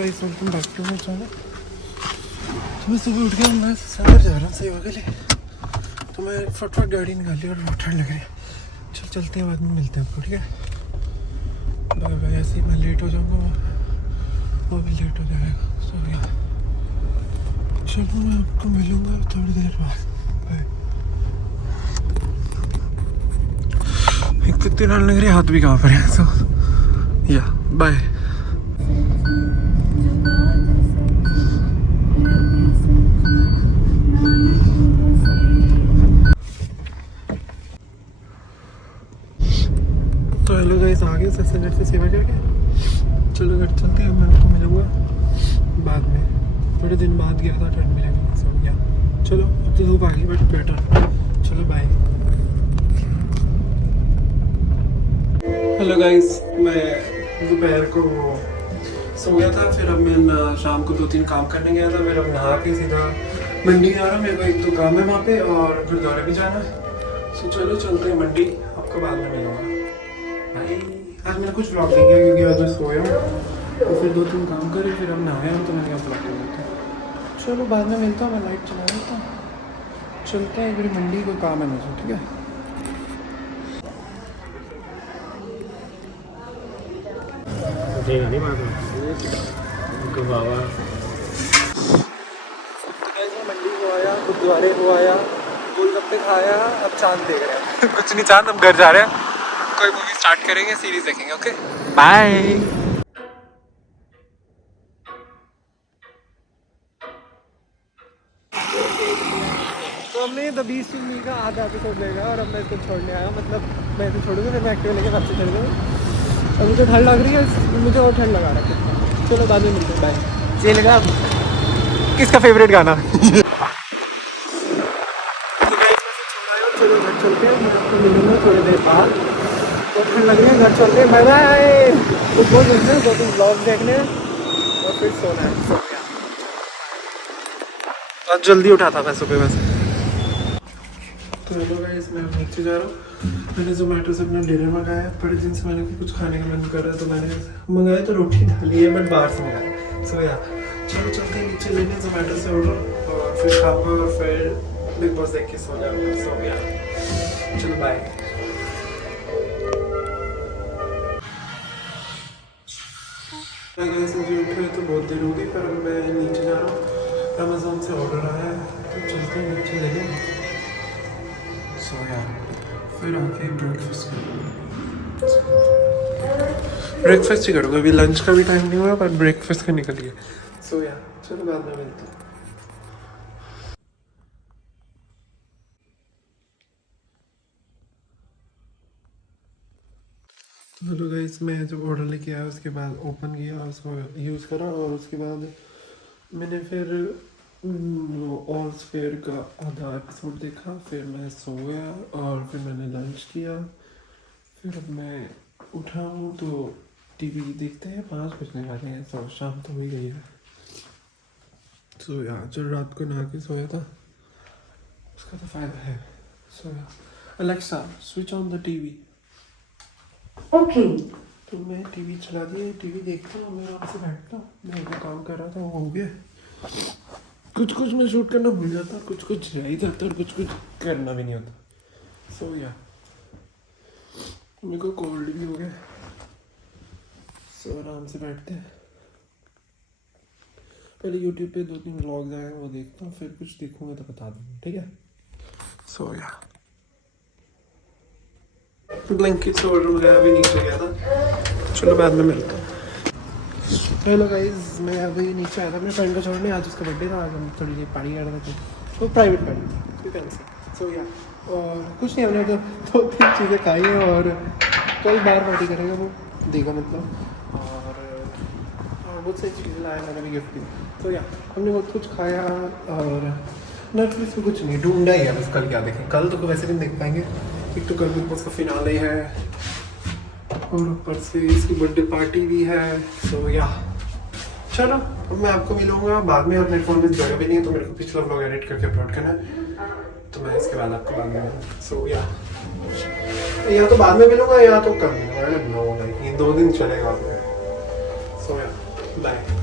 Guys welcome back to my channel. तो मैं सुबह उठ गया, मैं सफर जा रहा हूँ सेवा के लिए। तो मैं फटफट गाड़ी निकाली और बहुत ठंड लग रही है। चल चलते हैं, बाद में मिलते हैं आपको, ठीक है? Bye bye. ऐसे ही मैं लेट हो जाऊँगा, वो भी लेट हो जाएगा। सो या चलो मैं आपको मिलूँगा थोड़ी देर बाद। बाय। एक तो इतनी ठंड लग रही है, हाथ भी काँप रहे हैं। सो या बाय। तो हेलो गाइस, आ गए सबसे घर से सेवा करके। चलो घर चलते हैं, मैं आपको मिलूँगा बाद में। थोड़े दिन बाद गया था, ठंड भी लगी। सो या चलो, अब तो धूप आ गई बट बेटर। चलो बाय। हेलो गाइस, मैं दोपहर को सो गया था, फिर अब मैं शाम को 2-3 काम करने गया था। फिर अब नहा के सीधा मंडी जा रहा हूँ। मेरे को एक 2 काम है वहाँ पे और गुरुद्वारे भी जाना है। सो चलो चलते हैं मंडी, आपको बाद में मिलूँगा। आज मैंने कुछ व्लॉग नहीं किया क्योंकि आज मैं सोया हूँ। तो फिर 2-3 काम करे, फिर अब नहाया हूँ तो मैंने क्या व्लॉग कर देता हूँ। चलो बाद में मिलता हूँ, मैं लाइट चला देता हूँ। चलते हैं, फिर मंडी को काम है मुझे, ठीक है? नहीं बात बाबा। मंडी को आया, गुरुद्वारे को आया, गोलगप्पे खाया, अब चांद देख रहे हैं। कुछ नहीं चांद, हम घर जा रहे हैं। कोई मूवी स्टार्ट करेंगे, सीरीज देखेंगे। Okay bye. तो हमने द बीस्ट मूवी का आधा एपिसोड देखा और अब मैं इसको छोड़ने आया। मतलब मैं इसे छोड़ूंगा, फिर मैं एक्टिव लेके वापस चढ़ दूँगा। और मुझे ठंड लग रही है, मुझे और ठंड लगा रहा है। चलो बाद में मिलते हैं, बाय। ये लगा किसका फेवरेट गाना? चलो घर चलते हैं, मैं आपको मिलूँगा थोड़ी देर बाद। तो ठंड लग रही है, घर चलते हैं। Bye bye. कुछ बहुत जल्दी 2-3 ब्लॉग देखने और फिर सोना है। सो गया। आज जल्दी उठा था मैं सुबह वैसे। तो हेलो गाइस, मैं नीचे जा रहा हूँ। मैंने जोमेटो से अपना डिनर मंगाया। बड़े दिन से मैंने कुछ खाने का मन कर रहा है, तो मैंने मंगाया। तो रोटी डाली है बट बाहर से मंगाया। सो या चलो चलते हैं नीचे लेने जोमेटो से ऑर्डर, और फिर खाऊंगा और फिर बिग बॉस देख के सो जाऊंगा। सो या चलो बाय। मुझे उठे तो बहुत देर हो गई, पर अब मैं नीचे जा रहा हूँ। अमेज़न से ऑर्डर आया है, तो चलते हैं नीचे लेने। सो या फिर आके ब्रेकफास्ट ही करूँगा। अभी लंच का भी टाइम नहीं हुआ, पर ब्रेकफास्ट करने के लिए। सो या चलो बाद में मिलते हैं। हेलो गाइस, मैं जो ऑर्डर लेके आया उसके बाद ओपन किया, उसको यूज़ करा, और उसके बाद मैंने फिर ऑल्स फेयर का आधा एपिसोड देखा। फिर मैं सो गया और फिर मैंने लंच किया। फिर अब मैं उठा हूँ तो टीवी देखते हैं। 5 बजने वाले हैं, सो शाम तो हो ही गई है। सो यार जो रात को नहा के सोया था उसका तो फ़ायदा है। सो यार Alexa switch on the TV. Okay. तो मैं टीवी चला दिया, टीवी देखता हूँ, मैं आराम से बैठता हूँ। मैं जो काम कर रहा था वो हो गया। कुछ कुछ मैं शूट करना भूल जाता, कुछ कुछ रह ही जाता और कुछ कुछ करना भी नहीं होता। सो या मेरे को कोल्ड भी हो गया। सो आराम से बैठते हैं। पहले यूट्यूब पे 2-3 व्लॉग्स आए हैं, वो देखता हूँ, फिर कुछ देखूंगा तो बता दूँगा, ठीक है? सो या ब्लैंकेट्स ऑर्डर वगैरह भी नीचे गया था। चलो बाद में मिलते हैं। हेलो गाइस, मैं अभी नीचे आया था अपने फ्रेंड को छोड़ने। आज उसका बर्थडे था, आज हम थोड़ी देर पार्टी कर रहे थे। तो प्राइवेट पार्टी थी, फ्रेंड से। सो या और कुछ नहीं, हमने तो 2-3 चीज़ें खाई हैं और कल बाहर पार्टी करेंगे, वो देखो मतलब। और बहुत सारी चीज़ें लाया, मैंने भी गिफ्ट दी। तो या हमने बहुत कुछ खाया और नेटफ्लिक्स में कुछ नहीं ढूंढा ही है। बस कल क्या देखें, कल तो वैसे भी नहीं देख पाएंगे। एक तो कल बिग बॉस का फिनाले है और ऊपर से इसकी बर्थडे पार्टी भी है। सो या चलो अब मैं आपको मिलूंगा बाद में। और मेरे फ़ोन में जगह भी नहीं है, तो मेरे को पिछला व्लॉग एडिट करके अपलोड करना है। तो मैं इसके बाद आपको बाद में मिलूँगा। सो या तो बाद में मिलूँगा या तो कल मिलूँगा। ये 2 दिन चलेगा। सो या बाय।